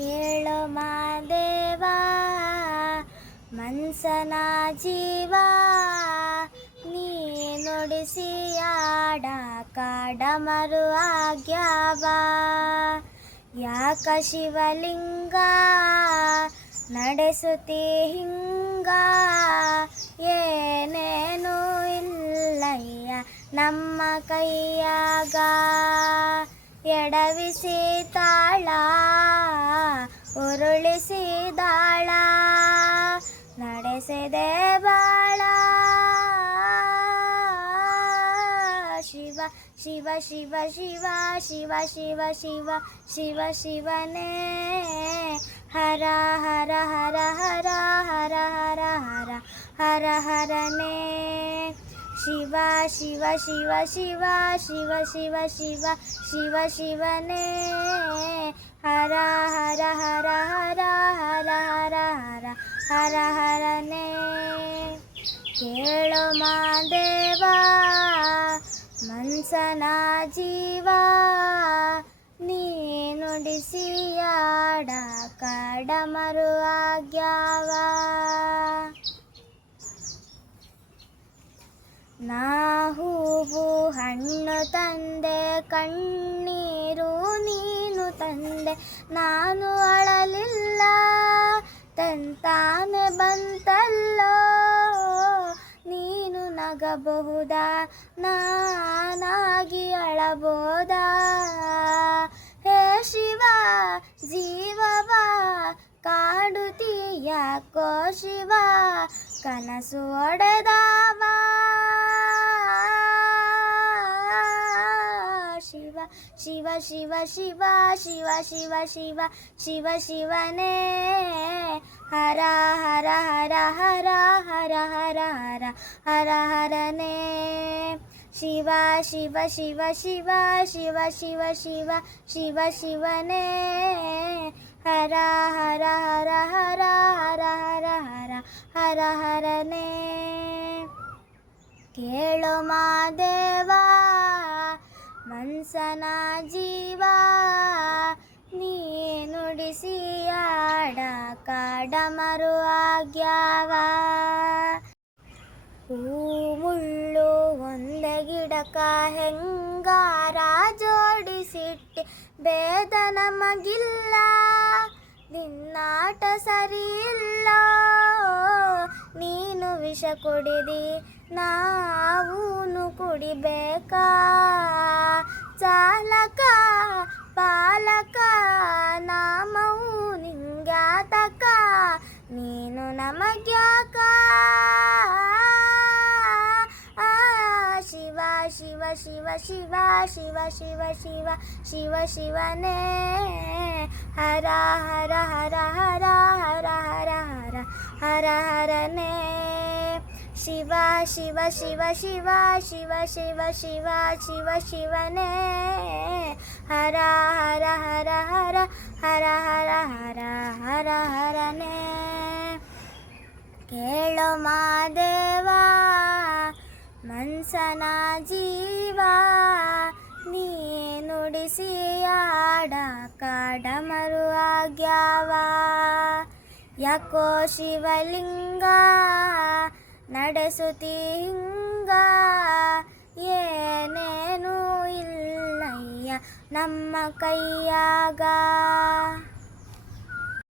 ಕೇಳೋ ಮಾದೇವ ಮನ್ಸನ ಜೀವ ನೀ ನುಡಿಸಿಯಾಡ ಕಾಡಮರು ಆಗ್ಯಾವ. ಯಾಕ ಶಿವಲಿಂಗ ನಡೆಸುತ್ತಿ ಹಿಂಗ, ಏನೇನು ಇಲ್ಲಯ್ಯ ನಮ್ಮ ಕೈಯಾಗ. ಎಡವಿಸಿ ತಾಳ ಉರುಳಿಸಿದಾಳ, ನಡೆಸಿದೆ ಬಾಳ. ಶಿವ ಶಿವ ಶಿವ ಶಿವ ಶಿವ ಶಿವ ಶಿವ ಶಿವ ಶಿವನೇ ಹರ ಹರ ಹರ ಹರ ಹರ ಹರ ಹರ ಹರ ಹರನೇ. ಶಿವ ಶಿವ ಶಿವ ಶಿವ ಶಿವ ಶಿವ ಶಿವ ಶಿವ ಶಿವನೇ ಹರ ಹರ ಹರ ಹರ ಹರ ಹರ ಹರ ಹರ ಹರನೇ. ಕೇಳೋ ಮಾದೇವ ಮನ್ಸನ ಜೀವ ನೀ ನುಡಿಸಿಯಾಡ ಕಾಡಮರು ಆಗ್ಯಾವ. ನಾ ಹೂವು ಹಣ್ಣು ತಂದೆ, ಕಣ್ಣೀರು ನೀನು ತಂದೆ, ನಾನು ಅಳಲಿಲ್ಲ ತಂತಾನೆ ಬಂತಲ್ಲೋ. ನೀನು ನಗಬಹುದಾ, ನಾನಾಗಿ ಅಳಬಹುದಾ. ಹೇ ಶಿವ ಜೀವವ ಕಾಡುತ್ತೀಯಾಕೋ ಶಿವ, ಕನಸು ಒಡೆದಾವ. ಶಿವ ಶಿವ ಶಿವ ಶಿವ ಶಿವ ಶಿವ ಶಿವ ಶಿವ ಶಿವನೇ ಹರ ಹರ ಹರ ಹರ ಹರ ಹರ ಹರ ಹರ ಹರನೇ. ಶಿವ ಶಿವ ಶಿವ ಶಿವ ಶಿವ ಶಿವ ಶಿವ ಶಿವ ಶಿವನೇ ಹರ ಹರ ಹರ ಹರ ಹರ ಹರ ಹರ ಹರ ಹರನೇ. ಕೇಳೋ ಮಾದೇವ ಮನ್ಸನ ಜೀವ ನೀ ನುಡಿಸಿಯಾಡ ಕಾಡಮರು ಆಗ್ಯಾವ. ಹೂ ಮುಳ್ಳು ಒಂದೇ ಗಿಡಕ ಹೆಂಗಾರ ಜೋಡಿಸಿಟ್ಟಿ, ಭೇದ ನಮಗಿಲ್ಲ ನಿನ್ನಾಟ ಸರಿಯಿಲ್ಲ. ನೀನು ವಿಷ ಕುಡಿದಿ ನಾವೂನು ಕುಡಿಬೇಕಾ, ಚಾಲಕ ಪಾಲಕ ನಾಮವು ನಿಂಗ್ಯಾತಕ, ನೀನು ನಮಗ್ಯಾಕ. ಶಿವ ಶಿವ ಶಿವ ಶಿವ ಶಿವ ಶಿವ ಶಿವ ಶಿವ ಶಿವನೇ ಹರ ಹರ ಹರ ಹರ ಹರ ಹರ ಹರ ಹರ ಹರನೇ. ಶಿವ ಶಿವ ಶಿವ ಶಿವ ಶಿವ ಶಿವ ಶಿವ ಶಿವ ಶಿವನೇ ಹರ ಹರ ಹರ ಹರ ಹರ ಹರ ಹರ ಹರ ಹರನೇ. ಕೇಳೋ ಮಾದೇವ ಮನ್ಸನ ಜೀವ ನೀ ನುಡಿಸಿಯಾಡ ಕಾಡಮರು ಆಗ್ಯಾವ. ಯಾಕೋ ಶಿವಲಿಂಗ ನಡೆಸುತ್ತಿ ಹಿಂಗ, ಏನೇನು ಇಲ್ಲಯ್ಯ ನಮ್ಮ ಕೈಯಾಗ.